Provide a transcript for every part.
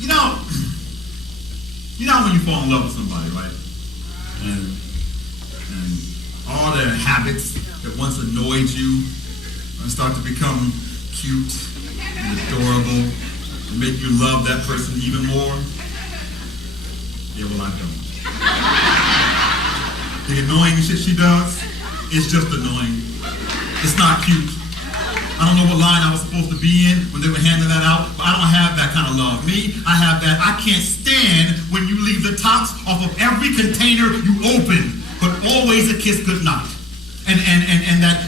You know when you fall in love with somebody, right? And all their habits that once annoyed you start to become cute and adorable and make you love that person even more. Yeah, well, I don't. The annoying shit she does is just annoying. It's not cute. I don't know what line I was supposed to be in when they were handing that out, but I don't have that kind of love. Me, I have that. I can't stand when you leave the tops off of every container you open, but always a kiss goodnight. And that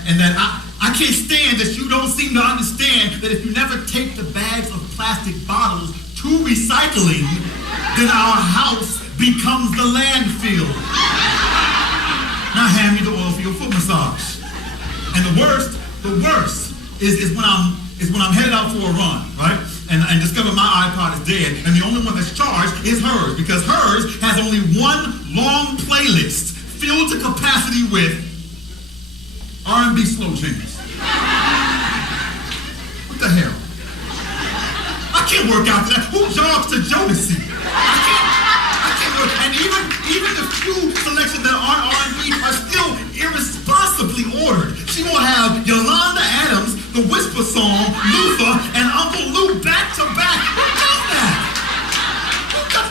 I can't stand that you don't seem to understand that if you never take the bags of plastic bottles to recycling, then our house becomes the landfill. Now hand me the oil for your foot massage. And the worst is when I'm headed out for a run, right? And discover my iPod is dead, and the only one that's charged is hers, because hers has only one long playlist filled to capacity with R&B slow jams. What the hell? I can't work out to that. Who jogs to Jodeci? I can't work. And even the few selections that aren't R&B are still irresponsibly ordered. She will have Yolanda Adams, the Whisper Song, Luther, and Uncle Luke back to back. Who does that?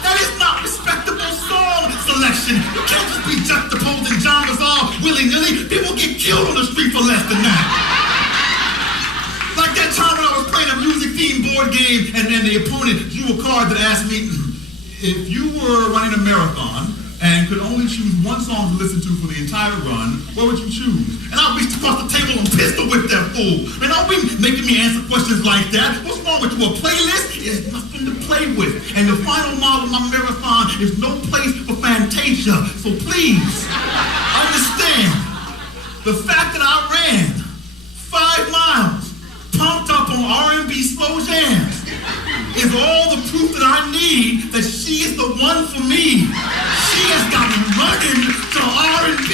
That is not respectable song selection. You can't just be juxtaposing genres all willy-nilly. People get killed on the street for less than that. Like that time when I was playing a music-themed board game, and then the opponent drew a card that asked me, if you were running a marathon and could only choose one song to listen to for the entire run, what would you choose? And I reached across the table and pistol whipped that fool. Man, don't be making me answer questions like that. What's wrong with you? A playlist is nothing to play with. And the final mile of my marathon is no place for Fantasia. So please, understand, the fact that I ran 5 miles pumped up on R&B slow jams is all the proof that I need that she is the one for me. She has got me running to R&B.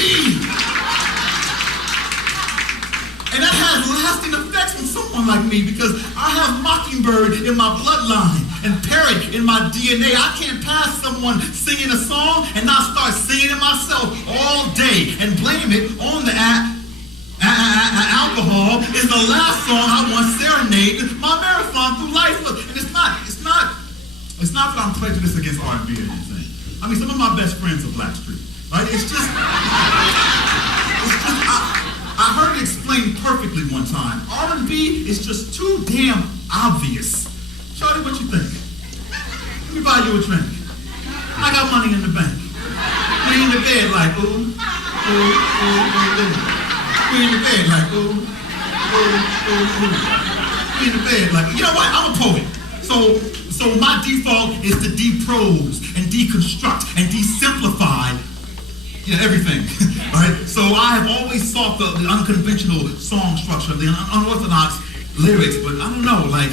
And that has lasting effects on someone like me, because I have Mockingbird in my bloodline and Parrot in my DNA. I can't pass someone singing a song and not start singing it myself all day and blame it on the alcohol. Is the last song I want serenade my marathon through life. Look, and it's not that I'm prejudiced against R&B or anything. I mean, some of my best friends are Blackstreet, right? It's just I heard it explained perfectly one time. R&B is just too damn obvious. Shawty, what you think? Let me buy you a drink. I got money in the bank. We in the bed like, ooh, ooh, ooh, ooh, ooh. We in the bed like, ooh, ooh, ooh, ooh. We in the bed like, you know what? I'm a poet. So my default is to deprose and deconstruct and desimplify everything, right? So I have always sought the unconventional song structure, the unorthodox lyrics, but I don't know, like,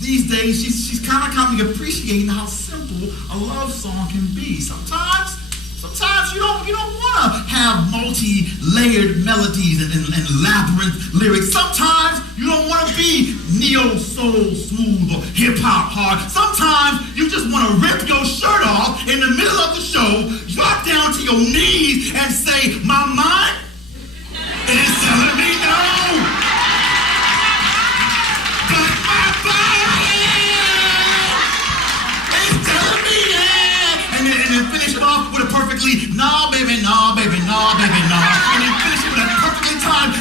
these days she's kind of got me appreciating how simple a love song can be. Sometimes you don't want to have multi-layered melodies and labyrinth lyrics. Sometimes you don't want to be neo-soul smooth or hip-hop hard. Sometimes you just want to rip your shirt off in the middle of the show, drop down to your knees and say, my mind is telling me no, but my body is telling me yeah. And then finish it off with a perfectly, nah, baby, nah, baby, nah, baby, nah. And then finish it with a perfectly timed,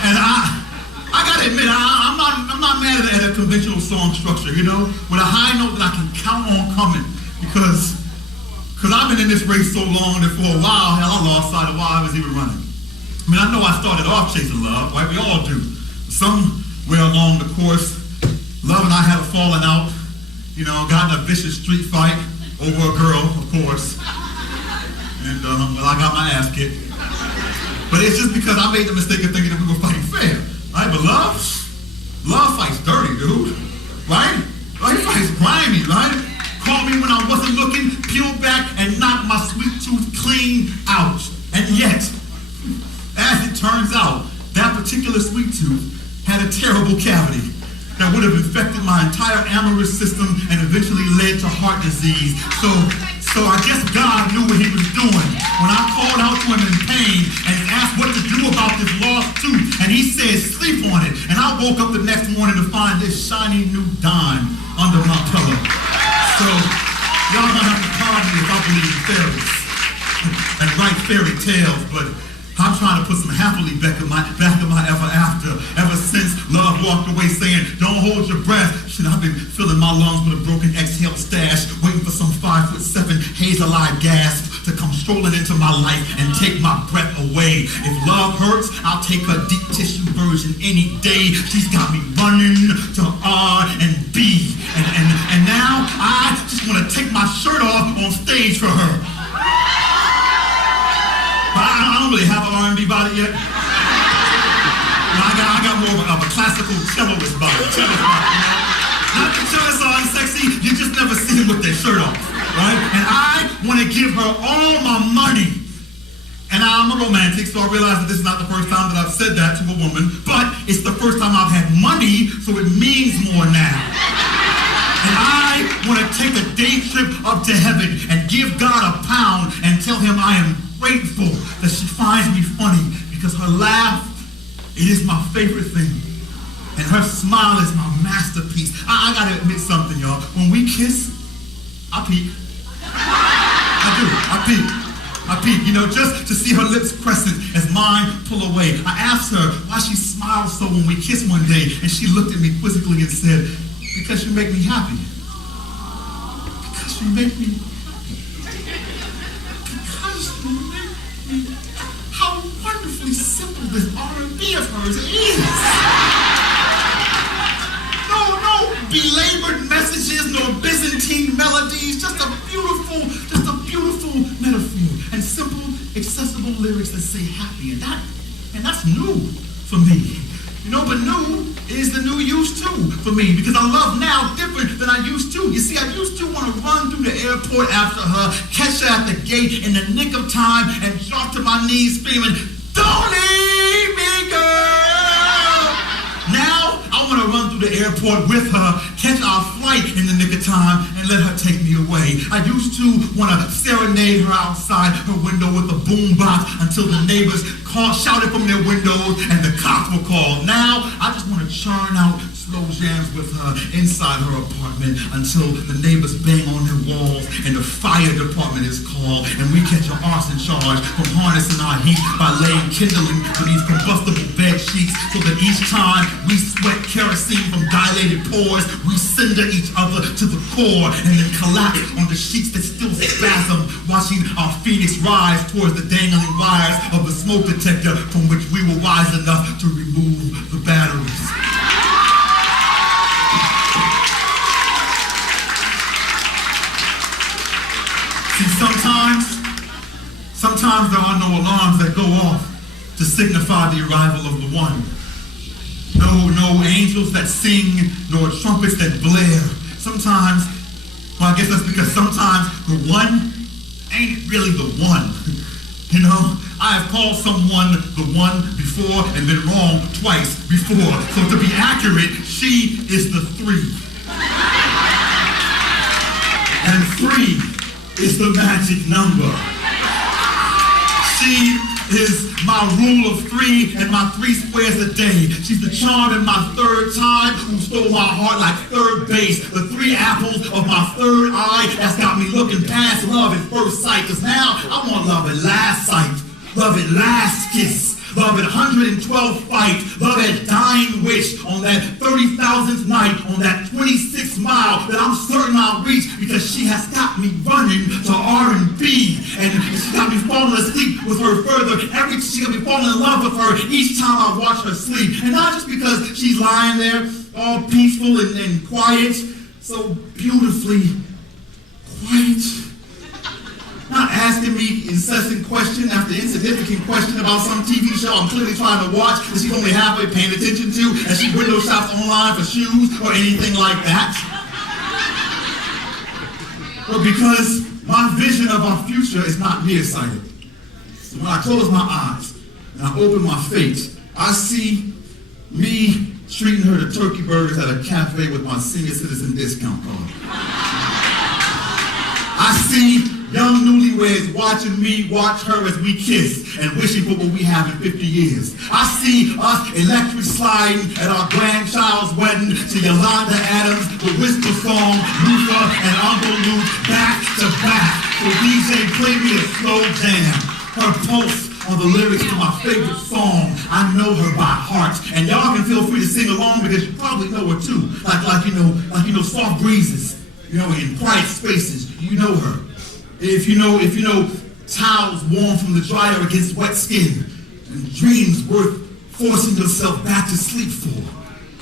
And I gotta admit, I'm not mad at a conventional song structure, you know, with a high note that I can count on coming, because I've been in this race so long that for a while, hell, I lost sight of why I was even running. I mean, I know I started off chasing love, right? We all do. Somewhere along the course, love and I had a falling out, you know, got in a vicious street fight over a girl, of course. And, well, I got my ass kicked. But it's just because I made the mistake of thinking that we were fighting fair, right? But love fights dirty, dude, right? Love fights grimy, right? Called me when I wasn't looking, peeled back, and knocked my sweet tooth clean out. And yet, as it turns out, that particular sweet tooth had a terrible cavity that would have infected my entire amorous system and eventually led to heart disease. So I guess God knew what he was doing when I called out to him in pain and asked what to do about this lost tooth, and he said, sleep on it. And I woke up the next morning to find this shiny new dime under my pillow. So y'all gonna have to pardon me if I believe in fairies and write fairy tales, but I'm trying to put some happily back in my ever after. Ever since love walked away saying, don't hold your breath. Shit, I've been filling my lungs with a broken exhale stash, waiting for some 5'7" hazel-eyed gasp to come strolling into my life and take my breath away. If love hurts, I'll take her deep tissue version any day. She's got me running to R&B. And now I just want to take my shirt off on stage for her. I don't really have an R&B body yet. I got more of a classical celloist body. Not the cellists are unsexy, you just never see them with their shirt off, right? And I want to give her all my money. And I'm a romantic, so I realize that this is not the first time that I've said that to a woman, but it's the first time I've had money, so it means more now. And I want to take a day trip up to heaven and give God a pound and tell him I am grateful that she finds me funny, because her laugh, it is my favorite thing. And her smile is my masterpiece. I gotta admit something, y'all. When we kiss, I peek. I do, I peek, you know, just to see her lips crescent as mine pull away. I asked her why she smiled so when we kissed one day, and she looked at me quizzically and said, because you make me happy. Because you make me how wonderfully simple this R&B of hers is. No belabored messages, no Byzantine melodies, just a beautiful metaphor and simple, accessible lyrics that say happy, and that's new for me. You know, but new is the new used to for me, because I love now different than I used to. You see, I used to want to run through the airport after her, catch her at the gate in the nick of time, and drop to my knees screaming, don't leave me, girl! Now, I want to run through the airport with her, catch our flight in the nick of time, and let her take me away. I used to want to serenade her outside her window with a boombox until the neighbors shouted from their windows and the cops were called. Now, I just want to churn out slow jams with her inside her apartment until the neighbors bang on their walls and the fire department is called, and we catch an arson charge from harnessing our heat by laying kindling beneath combustible bed sheets, so that each time we sweat kerosene from dilated pores, we cinder each other to the core and then collapse on the sheets that still spasm, watching our phoenix rise towards the dangling wires of the smoke detector from which we were wise enough to remove the batteries. Sometimes there are no alarms that go off to signify the arrival of the one. No angels that sing, nor trumpets that blare. Sometimes, well, I guess that's because sometimes the one ain't really the one. You know, I have called someone the one before and been wrong twice before. So to be accurate, she is the three. And 3 is the magic number. She is my rule of 3 and my 3 squares a day. She's the charm in my 3rd time who stole my heart like 3rd base. The 3 apples of my 3rd eye that's got me looking past love at first sight. Cause now I want love at last sight. Love at last kiss. Love at 112th fight. Love at dying wish on that 30,000th night, on that 26th mile that I'm certain I'll reach, because she has got me running to R&B, and she got me falling asleep with her further. She got me falling in love with her each time I watch her sleep. And not just because she's lying there all peaceful and quiet, so beautifully quiet. Not asking me incessant question after insignificant question about some TV show I'm clearly trying to watch that she's only halfway paying attention to, and she window shops online for shoes or anything like that. But because my vision of our future is not nearsighted. So when I close my eyes and I open my fate, I see me treating her to turkey burgers at a cafe with my senior citizen discount card. I see young newlyweds watching me watch her as we kiss and wishing for what we have in 50 years. I see us electric sliding at our grandchild's wedding to Yolanda Adams, the Whisper Song, Luther, and Uncle Luke back to back. So DJ, play me a slow jam. Her pulse on the lyrics to my favorite song. I know her by heart, and y'all can feel free to sing along because you probably know her too. Like you know, Soft Breezes. You know, in quiet spaces, you know her. If you know towels warm from the dryer against wet skin, and dreams worth forcing yourself back to sleep for,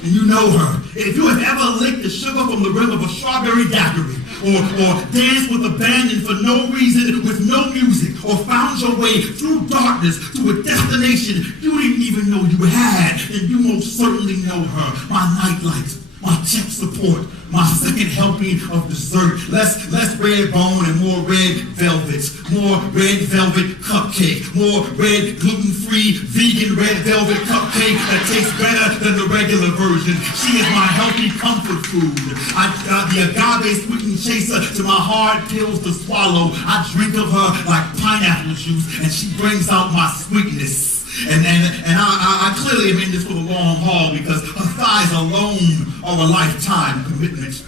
and you know her. If you have ever licked the sugar from the rim of a strawberry daiquiri, or danced with abandon for no reason, with no music, or found your way through darkness to a destination you didn't even know you had, then you most certainly know her. My nightlight, my tech support, my second helping of dessert. Less red bone and more red velvet. More red velvet cupcake. More red gluten-free vegan red velvet cupcake that tastes better than the regular version. She is my healthy comfort food. The agave sweetened chaser to my hard pills to swallow. I drink of her like pineapple juice, and she brings out my sweetness. And I clearly am in this for the long haul because her thighs alone are a lifetime commitment.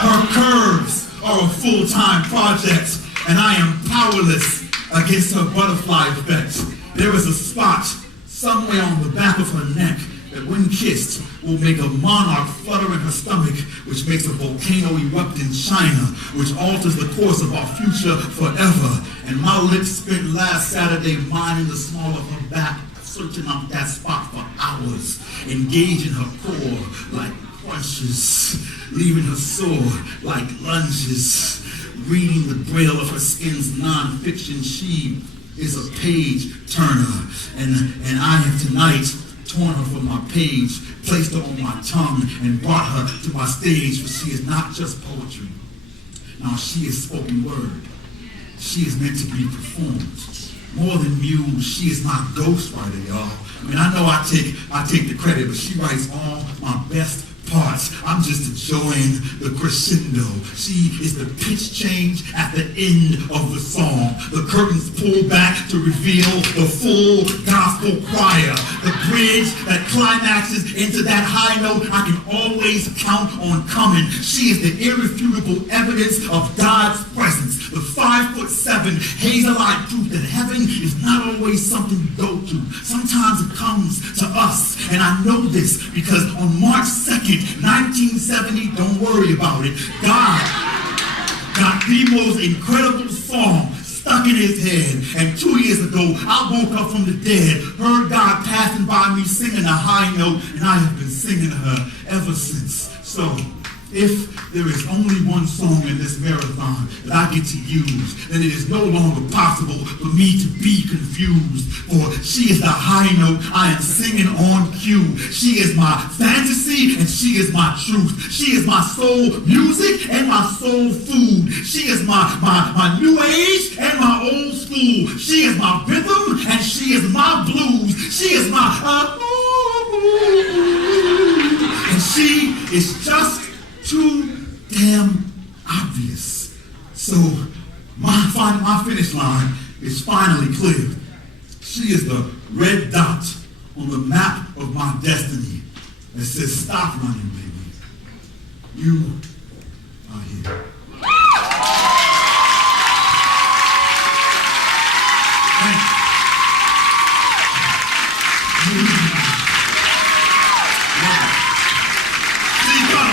Her curves are a full-time project, and I am powerless against her butterfly effect. There is a spot somewhere on the back of her neck that when kissed will make a monarch flutter in her stomach, which makes a volcano erupt in China, which alters the course of our future forever. And my lips spent last Saturday mining the small of her back, searching out that spot for hours, engaging her core like crunches, leaving her sore like lunges, reading the braille of her skin's non-fiction. She is a page turner, and I have tonight torn her from my page, placed her on my tongue, and brought her to my stage, for she is not just poetry. Now she is spoken word. She is meant to be performed. More than muse, she is my ghostwriter, y'all. I mean, I know I take the credit, but she writes all my best parts. I'm just enjoying the crescendo. She is the pitch change at the end of the song. The curtains pull back to reveal the full gospel choir. The bridge that climaxes into that high note I can always count on coming. She is the irrefutable evidence of God's presence. The 5'7" hazelite proof that heaven is not always something you go to. Sometimes it comes to us. And I know this because on March 2nd, 1970, don't worry about it, God got the most incredible song stuck in his head. And 2 years ago, I woke up from the dead, heard God passing by me singing a high note, and I have been singing her ever since. So, if there is only one song in this marathon that I get to use, then it is no longer possible for me to be confused. For she is the high note I am singing on cue. She is my fantasy and she is my truth. She is my soul music and my soul food. She is my new age and my old school. She is my rhythm and she is my blues. She is my and she is just too damn obvious. So my finish line is finally clear. She is the red dot on the map of my destiny that says stop running, baby. You are here.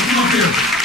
Come up here.